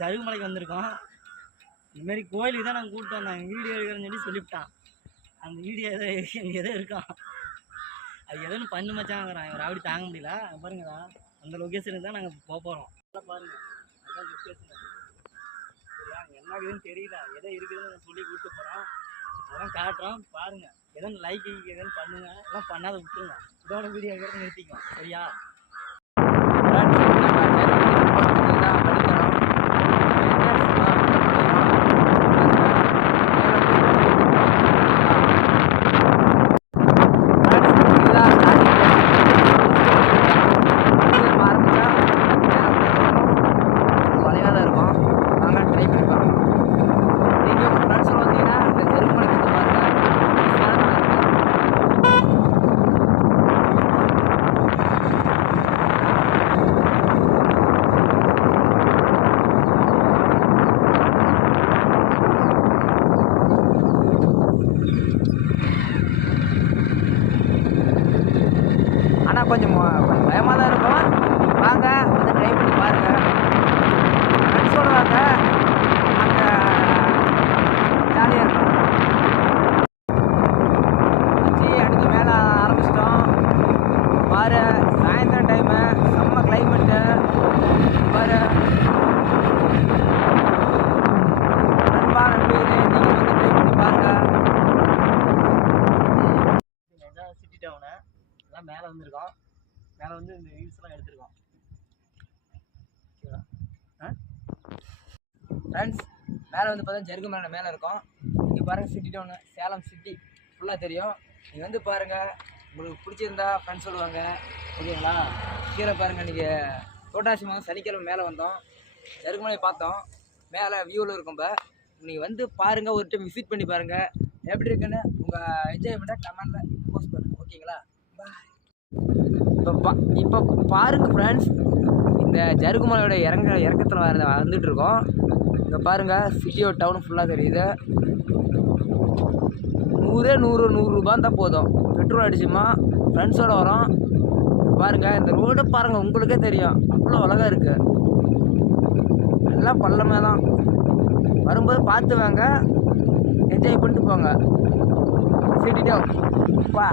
ஜருகுமலைக்கு வந்திருக்கோம். இதுமாரி கோயிலுக்கு தான் நாங்கள் கூப்பிட்டு வந்தோம். வீடியோ எடுக்கிறேன்னு சொல்லி சொல்லிவிட்டான். அந்த வீடியோ எதோ எங்கள் எதோ இருக்கான் அது எதோன்னு பண்ணு மச்சாங்கிறான் இவர் அப்படி தாங்க முடியல. அங்க பாருங்கடா அந்த லொக்கேஷனுக்கு தான் நாங்கள் போக போகிறோம் பாருங்க. அதான் லொக்கேஷன் சரியா? என்ன இருக்குதுன்னு தெரியல. எதோ இருக்குதுன்னு நான் சொல்லி கூப்பிட்டு போகிறோம் அதெல்லாம் காட்டுறோம். பாருங்கள் எதோ லைக் எதுவும் பண்ணுங்க. எல்லாம் பண்ணாத விட்டுருங்க. இதோட வீடியோ எடுக்கிறது நிறுத்திக்கலாம் சரியா? கொஞ்சம் கொஞ்சம் பயமாக தான் இருக்கும். வாங்க வந்து ட்ரை பண்ணி பாருங்கள் ஃப்ரெண்ட்ஸோட வாங்க. அங்கே ஜாலியாக இருக்கும். அடுத்து மேலே ஆரம்பிச்சிட்டோம். பாரு சாயந்தரம் டைமு செம்ம கிளை பாரு நண்பா நண்பி நீங்கள் வந்து ட்ரை பண்ணி பாருங்கள் இதுதான் சிட்டி டவுனு எல்லாம் மேலே வந்திருக்கோம் மேலே வந்து இந்த வியூஸ்லாம் எடுத்திருக்கோம் ஓகேவா? ஆ? ஃப்ரெண்ட்ஸ் மேலே வந்து பார்த்தா ஜருகு மேலே மேலே இருக்கும். இங்கே பாருங்கள் சிட்டி டவுனு சேலம் சிட்டி ஃபுல்லாக தெரியும். நீங்கள் வந்து பாருங்கள் உங்களுக்கு பிடிச்சிருந்தா ஃப்ரெண்ட்ஸ் சொல்லுவாங்க. ஓகேங்களா? கீழே பாருங்கள் நீங்கள் தோட்டாசி மாதம் சனிக்கிழமை மேலே வந்தோம். ஜருகுமலை பார்த்தோம். மேலே வியூவில் இருக்கும் இப்போ நீங்கள் வந்து பாருங்கள் ஒரு டைம் விசிட் பண்ணி பாருங்கள் எப்படி இருக்குன்னு உங்கள் என்ஜாய்மெண்ட்டை கமெண்டில் போஸ்ட் பண்ணுங்கள் ஓகேங்களா? இப்போ பா இப்போ பாருங்க ஃப்ரெண்ட்ஸ் இந்த ஜருகுமலையோட இறங்க இறக்கத்தில் வர வந்துட்டு இருக்கோம் இங்கே பாருங்கள் சிட்டியோட டவுன் ஃபுல்லாக தெரியுது. நூறே நூறு நூறுரூபா இருந்தால் போதும். பெட்ரோல் அடிச்சுமா ஃப்ரெண்ட்ஸோடு வரோம். பாருங்கள் இந்த ரோடு பாருங்கள் உங்களுக்கே தெரியும். அவ்வளோ அழகாக இருக்குது எல்லாம் பள்ளமே தான் வரும்போது பார்த்து வாங்க. என்ஜாய் பண்ணிட்டு போங்க. சிட்டி டவுன் பா.